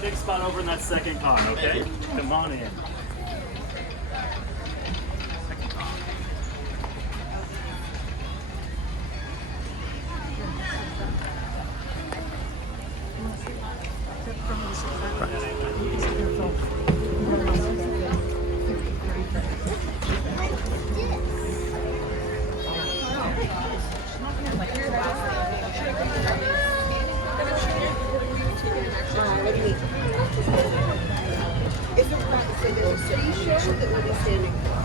Big spot over in that second car, okay? Come on in. If it's about to say there's a city show that we'll be standing for,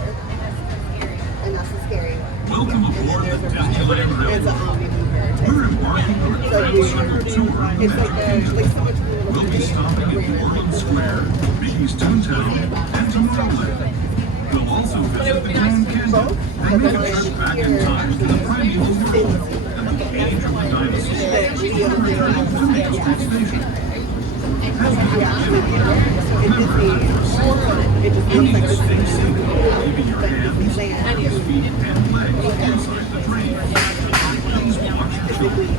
and that's the scary one. Welcome aboard the Disneyland Railroad. It's an omni-mover. We're embarking on a transcendent tour of It's like so much more. We'll be stopping at Orland Square, Mickey's Toontown, and Tomorrowland. We'll also visit the Grand Canyon and make a trip back in time to the primeval world and the age of the dinosaurs. Station. As we remember, please stay safe, keeping your hands, feet, and legs inside the train. Please watch your children.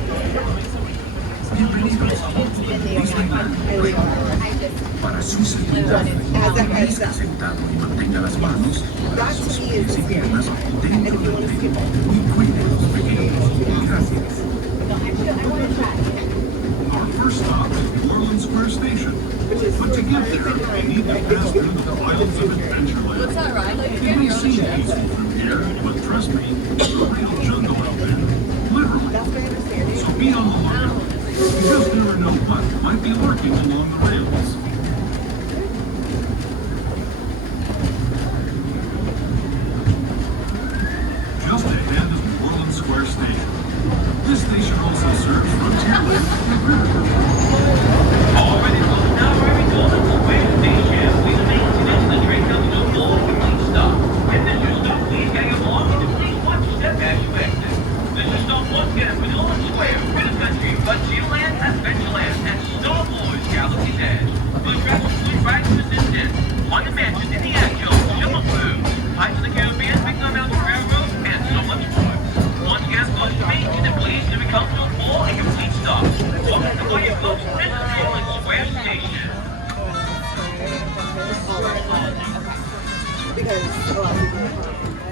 Bienvenidos a bordo de Disneyland. Para su seguridad, permanezca sentado y mantenga las manos tras sus pies y piernas dentro del tren y cuide a los pequeños. Gracias. Our first stop is Orland Square Station. But to get there, we need to pass through the wilds of Adventureland. What's that, right? Like, It may seem peaceful from here, but trust me, it's a real jungle out there. Literally. So be on the lookout. You just never know what might be lurking along the rails. Just ahead is Orland Square Station. This station also serves Fantasyland and Primeval. Already close now, very Golden Square Station. Please maintain the train comes to a full complete stop. If this is your stop, please hang along and please watch your step as you exit. This is stop once again for Golden Square, Fantasyland, Fantasyland, Adventureland, and Star Wars Galaxy's Edge. We'll travel through rides in the distance, Haunted Mansion, Indiana Jones, Jungle Cruise, Pirates of the Caribbean, Big Mountain Railroad, and so much more. Once again, close to maintain and please to become to a full and complete stop. Welcome to Fire Folks, this is Golden Square Station.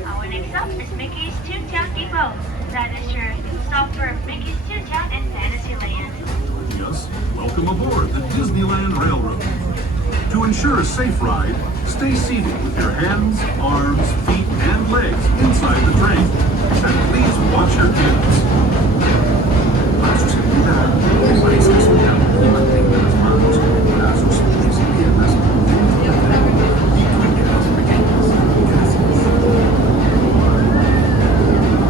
Our next stop is Mickey's Toontown Depot. That is your stop for Mickey's Toontown and Fantasyland. Yes, welcome aboard the Disneyland Railroad. To ensure a safe ride, stay seated with your hands, arms, feet, and legs inside the train. And please watch your kids. Para su seguridad, permanezca sentado y mantenga las manos, brazos, pies y piernas dentro del tren y cuide a los pequeños. Gracias.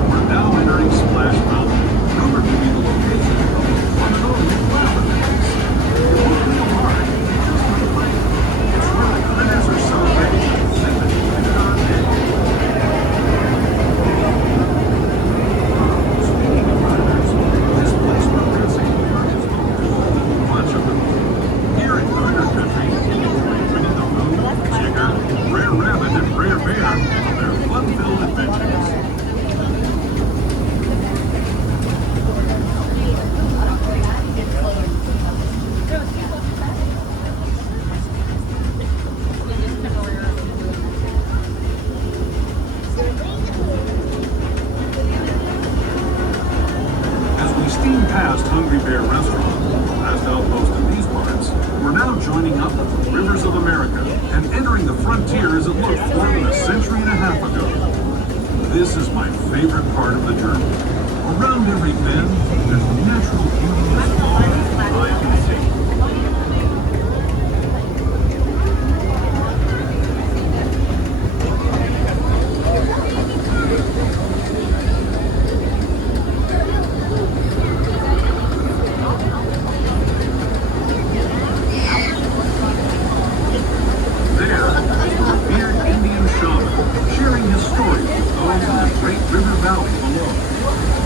We're now entering Splash Mountain, rumored to be the location of the Tomorrowland Lava Dance. It won't be hard, just like playing. It's really winners are celebrating a limited our day. Speaking of winners, this place we're passing over is home to a whole bunch of them. Here in Critter Country, Raven in the Room, Jigger, Rare Rabbit, and Rare Bear on their fun-filled adventures. As we steam past Hungry Bear Restaurant, the last outpost in these parts, we're now joining up with the rivers of America and entering the frontier as it looked more than a century and a half ago. This is my favorite part of the journey. Around every bend, there's natural beauty as far as the eye can see. There is the revered Indian shaman sharing his story with those in the Great River Valley below.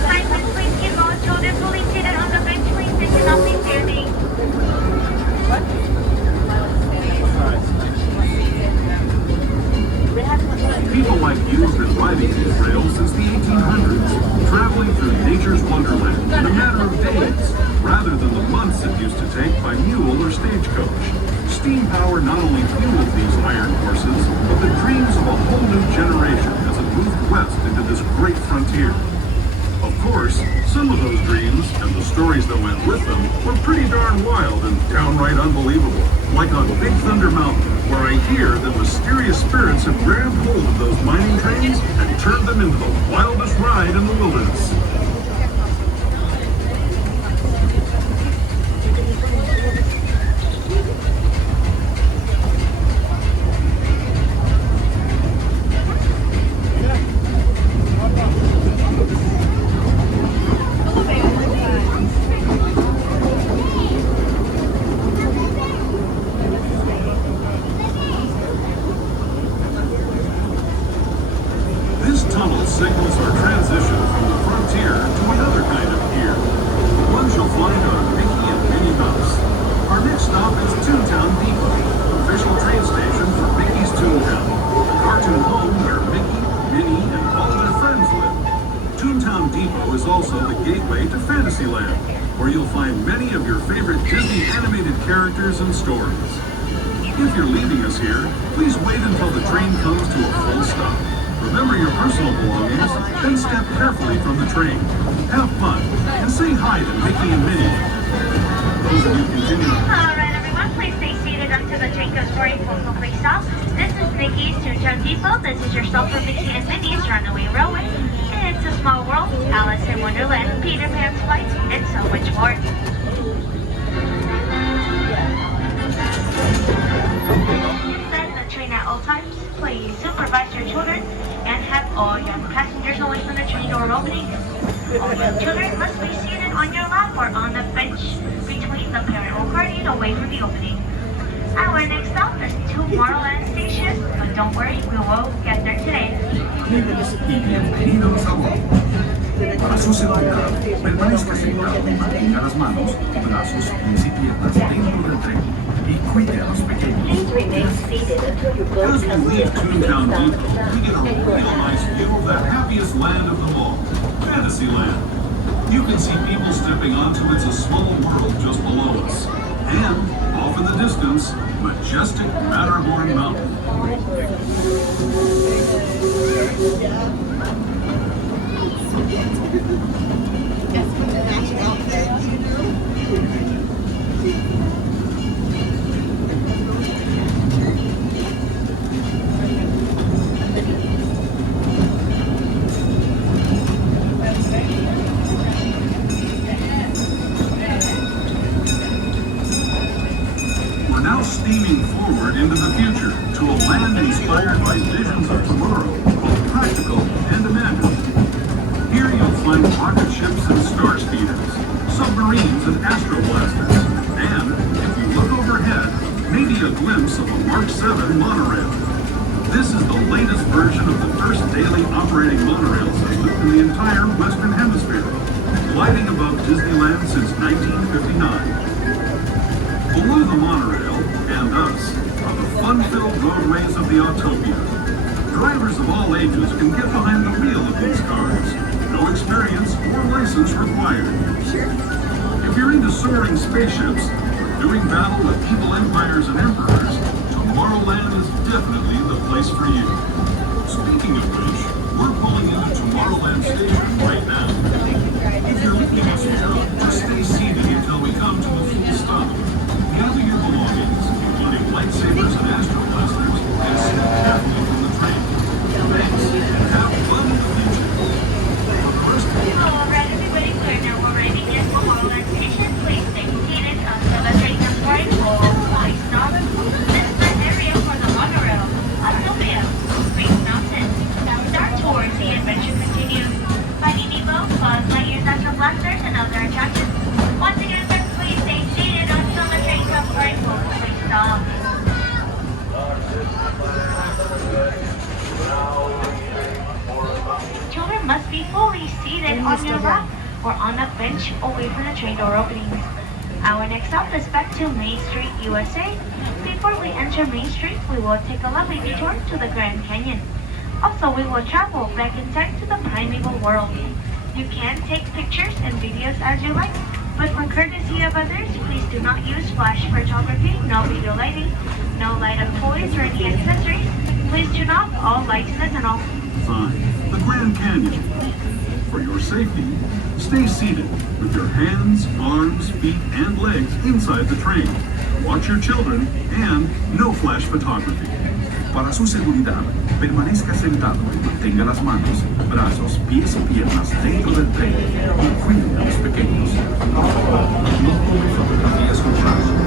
Kindly please keep on children fully seated on the bench, please. They cannot be standing. People like you have been riding these rails since the 1800s, traveling through nature's wonderland in a matter of days, rather than the months it used to take by mule or stagecoach. Steam power not only fueled these iron horses, but the dreams of a whole new generation as it moved west into this great frontier. Of course, some of those dreams, and the stories that went with them, were pretty darn wild and downright unbelievable. Like on Big Thunder Mountain, where I hear that mysterious spirits have grabbed hold of those mining trains and turned them into the wildest ride in the wilderness. This tunnel signals our transition from the frontier to another kind of pier, the ones you'll find on Mickey and Minnie Mouse. Our next stop is Toontown Depot, official train station for Mickey's Toontown, the cartoon home where Mickey, Minnie, and all their friends live. Toontown Depot is also the gateway to Fantasyland, where you'll find many of your favorite Disney animated characters and stories. If you're leaving us here, please wait until the train comes to a full stop. Remember your personal belongings, then step carefully from the train. Have fun, and say hi to Mickey and Minnie. Those of you continuing. Alright everyone, please stay seated until the train goes for a full complete stop. This is Mickey's Toontown Depot. This is your stop for Mickey and Minnie's Runaway Railway. It's a Small World, Alice in Wonderland, Peter Pan's Flight, and so much more. Inside the train at all times, please supervise your children and have all young passengers away from the train door opening. All young children must be seated on your lap or on the bench between the parent or guardian away from the opening. Our next stop is Tomorrowland Station, but don't worry, we will get there today. Y bienvenidos a bordo. Para su seguridad, permanezca sentado y mantenga las manos, brazos, pies y piernas dentro del tren. Y cuide a los pequeños. Please remain seated until your boat As we comes leave to a Toontown stop. Depot, we get a real nice view of the happiest land of them all, Fantasyland. You can see people stepping onto It's a Small World just below us. And, off in the distance, majestic Matterhorn Mountain. Matching outfit, you know? We're now steaming forward into the future to a land inspired by visions of tomorrow, both practical and imagined. Here you'll find rocket ships and star speeders, submarines and astroblasters, and, if you look overhead, maybe a glimpse of a Mark 7 monorail. This is the latest version of the first daily operating monorail system in the entire Western Hemisphere, gliding above Disneyland since 1959. Below the monorail, and us, are the fun-filled roadways of the Autopia. Drivers of all ages can get behind the wheel of these cars. No experience or license required. If you're into soaring spaceships or doing battle with evil empires and emperors, Tomorrowland is definitely the place for you. Speaking of which, we're pulling into Tomorrowland Station right now. If you're leaving us here, just stay seated until we come to a full stop. Gather your belongings, including lightsabers and astroblasters, and step carefully from the train. Thanks, and have fun in the future. Alright everybody, we're now arriving at Tomorrowland Station. Please stay seated until the train comes for a full complete stop. This is the area for the monorail, Autopia, Space Mountain. Now start towards the adventure continues. Finding Nemo, Buzz Lightyear's astroblasters, and other attractions. Once again, please stay seated until the train comes for a full complete stop. Children must be fully seated on your lap or on a bench away from the train door openings. Our next stop is back to Main Street, USA. Before we enter Main Street, we will take a lovely detour to the Grand Canyon. Also, we will travel back in time to the primeval world. You can take pictures and videos as you like, but for courtesy of others, please do not use flash photography, no video lighting, no light-up toys or any accessories. Please turn off all lights in the tunnel. Fine. The Grand Canyon. For your safety, stay seated with your hands, arms, feet, and legs inside the train. Watch your children and no flash photography. Para su seguridad, permanezca sentado y mantenga las manos, brazos, pies y piernas dentro del tren y cuide a los pequeños. No tome fotografías con flash.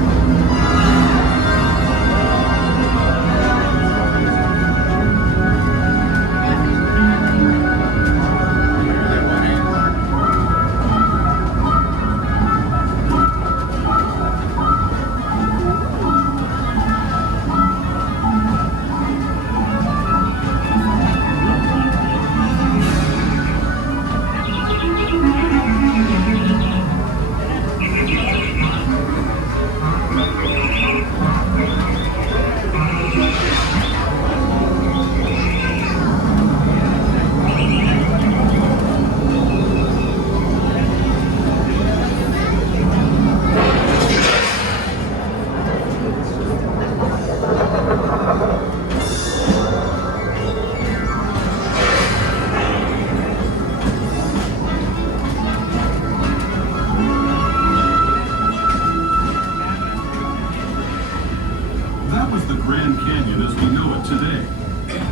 That was the Grand Canyon as we know it today.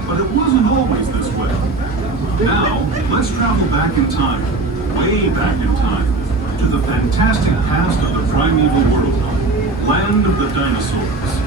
But it wasn't always this way. Now, let's travel back in time, way back in time, to the fantastic past of the primeval world, land of the dinosaurs.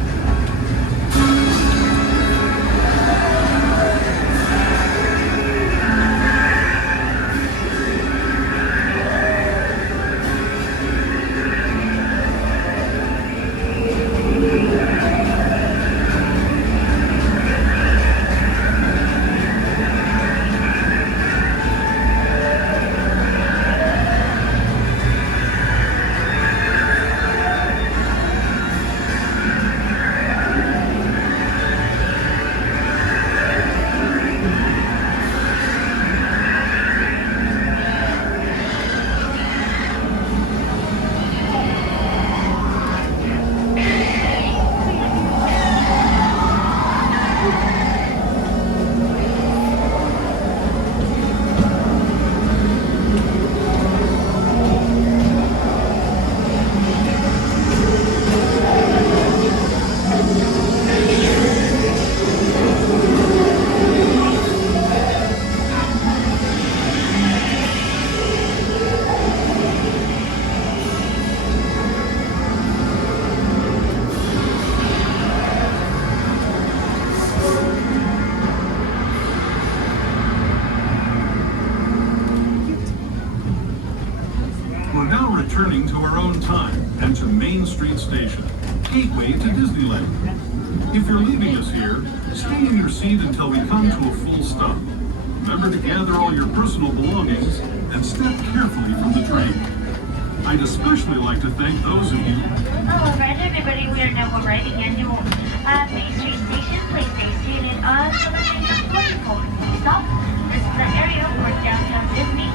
We're now returning to our own time and to Main Street Station, gateway to Disneyland. If you're leaving us here, stay in your seat until we come to a full stop. Remember to gather all your personal belongings and step carefully from the train. I'd especially like to thank those of you. All right, everybody, we are now arriving at Main Street Station. Please stay seated until the train is fully stop. This is the area for downtown Disney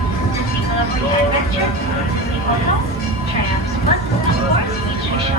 California Adventure, Disney Hotels, Tramps, buses, of course, which we should